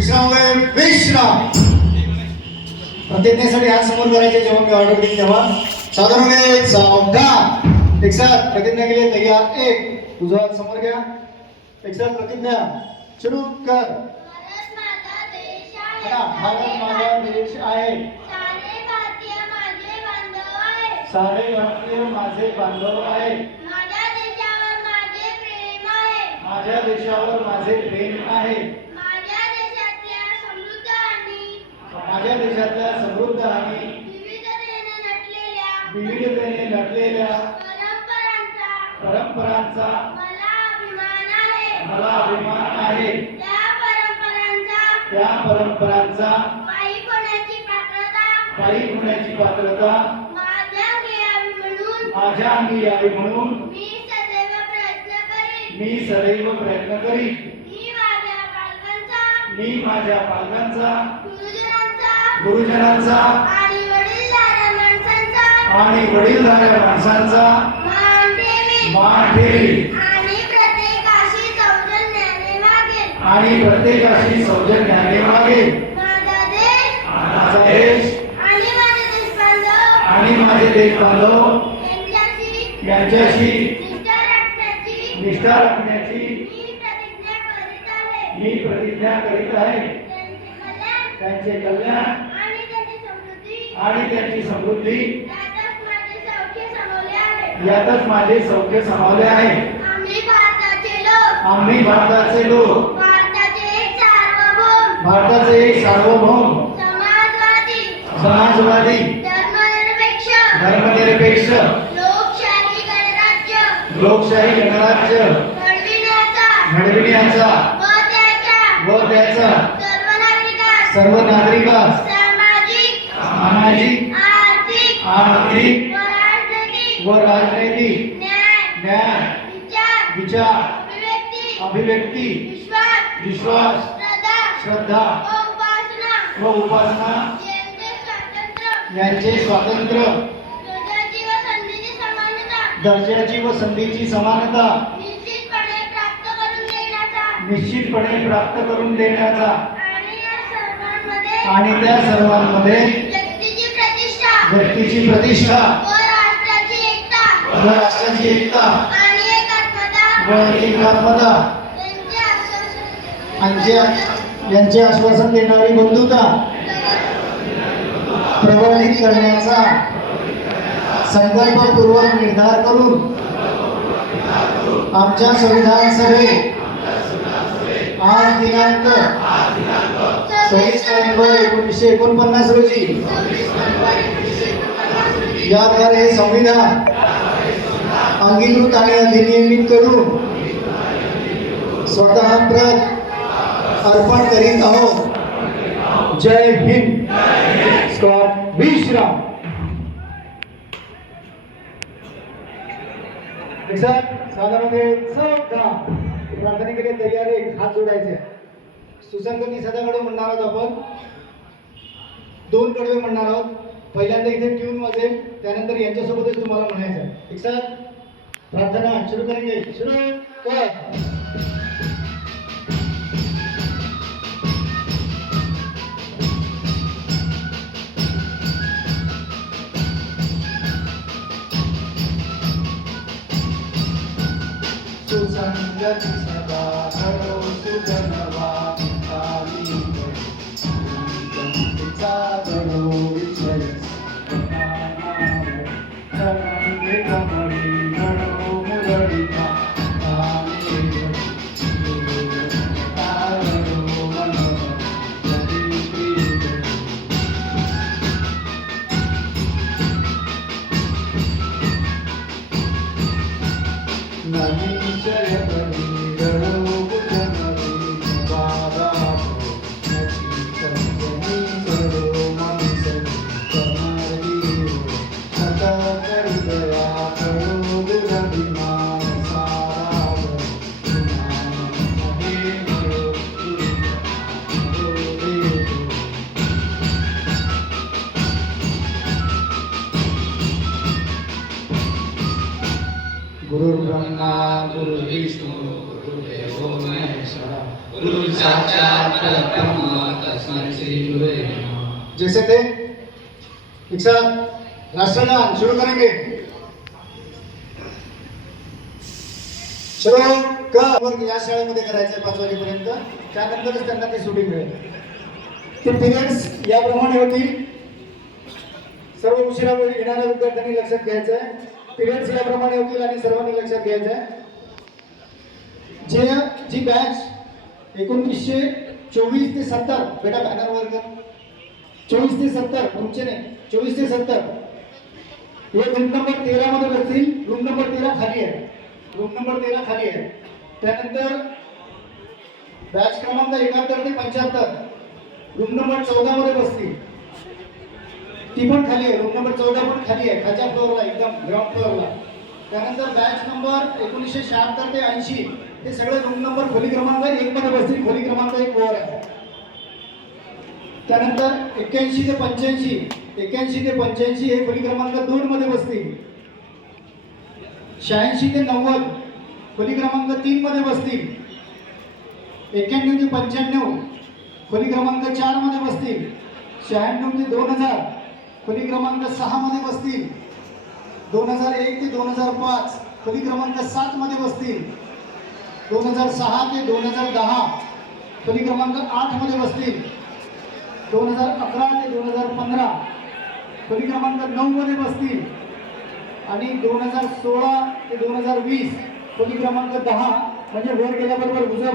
विश्राम प्रतिज्ञेसाठी हात समोर करायचे जेव्हा मी ऑर्डर देईन तेव्हा. साधारण सावधान. एक साथ प्रतिज्ञा के लिए तैयार. एक तुझा हात समोर घ्या. एक साथ प्रतिज्ञा सुरू कर. भारत माझा देश आहे. सारे भारतीय माझे बांधव आहे. माझ्या देशावर माझे प्रेम आहे. माझ्या देशातल्या समृद्ध आणि विविधतेने नटलेल्या परंपरांचा मला अभिमान आहे. त्या परंपरांचा पायी होण्याची पात्रता माझ्या अंगी यावी म्हणून मी सदैव प्रयत्न करीन. मी माझ्या पालकांचा, गुरुजनांचा आणि वडीलधाऱ्या माणसांचा मान ठेवीन आणि प्रत्येकाशी सौजन्याने वागेन. माझा देश आणि माझे देश बांधव यांच्याशी निष्ठा राखण्याची मी प्रतिज्ञा करीत आहे. त्यांचे कल्याण आणि त्यांची समृद्धी यातच माझे सौख्य सामावले आहे. आम्ही भारताचे लोक, भारताचे एक सार्वभौम, समाजवादी, धर्मनिरपेक्ष, लोकशाही गणराज्य घडविण्याचा व त्याचा सर्व नागरिकांस सामाजिक, आर्थिक व राजनैतिक न्याय, विचार, अभिव्यक्ती, विश्वास, श्रद्धा व उपासना यांचे स्वातंत्र्य, दर्जाची व संधीची समानता निश्चितपणे प्राप्त करून देण्याचा आणि त्या सर्वांमध्ये व्यक्तीची प्रतिष्ठा व राष्ट्राची एकता व एकात्मता यांचे आश्वासन देणारी बंधुता प्रबलित करण्याचा संकल्पपूर्वक निर्धार करून आमच्या संविधान सभेत आज दिनांक 26 नोव्हेंबर 1949 रोजी याद्वारे हे संविधान अंगीकृत आणि अधिनियमित करून स्वतः प्रत अर्पण करीत आहोत. जय हिंद. स्टॉप. विश्राम. साधारण सावधान. प्रार्थनेकडे तयार आहे. हात जोडायचे. सुसंगती सदाकडे म्हणणार आहोत आपण. 2 कडवे म्हणणार आहोत. पहिल्यांदा इथे ट्यून वाजेल, त्यानंतर यांच्यासोबतच तुम्हाला म्हणायचं. एक साथ प्रार्थना सुरू करेंगे. सुरू कर. सुसंगती सदा घडो सुजनवा आली गणपतीचा घडो विषय कमळी घडो मुरळीचा गुरुर्ब्रह्मा गुरुर्विष्णू गुरुर्देवो महेश्वरा गुरु साक्षात ब्रह्म तस्मै श्री गुरुवे नमः। जैसे थे एक साथ राष्ट्रगान शुरू करेंगे। शुरू कर या शाळेमध्ये करायचं 5 वाजेपर्यंत, त्यानंतरच त्यांना ती सुटी मिळेल। ते पिरियड्स याप्रमाणे होतील। सर्व उशिरा वेळ येणाऱ्या विद्यार्थ्यांनी लक्षात घ्यायचं आहे। पिरियड्स याप्रमाणे होतील आणि सर्वांनी लक्षात घ्यायचं आहे। जी बॅच 1924 ते 70 बेटा बॅनर वर कर। 24 ते 70 तुमचे नाही, 24 ते 70 हे रूम नंबर 13 मध्ये बसतील। रूम नंबर 13 खाली आहे, रूम नंबर 13 खाली आहे। त्यानंतर बॅच क्रमांक 71 ते 75 रूम नंबर 14 मध्ये बसतील, ती पण खाली आहे। रूम नंबर 14 पण खाली आहे, खालच्या फ्लोअरला, एकदम ग्राउंड फ्लोअरला। त्यानंतर बॅच नंबर 1976 ते 80 हे सगळे रूम नंबर खोली क्रमांक 1 मध्ये बसतील। खोली क्रमांक 1 वर आहे। त्यानंतर 81 ते 85 हे खोली क्रमांक 2 मध्ये बसतील। 86 ते 90 खोली क्रमांक 3 मध्ये बसतील। 91 ते 95 खोली क्रमांक 4 मध्ये बसतील। 96 ते 2000 खोली क्रमांक 6 मध्ये बसतील। 2001 ते 2005 खोली क्रमांक 7 मध्ये बसतील। 2006 ते 2010 खोली क्रमांक 8 मध्ये बसतील। 2011 ते 2015 खोली क्रमांक 9 मध्ये बसतील आणि 2016 ते 2020 खोली क्रमांक 10 म्हणजे वर गेल्याबरोबर उजव्या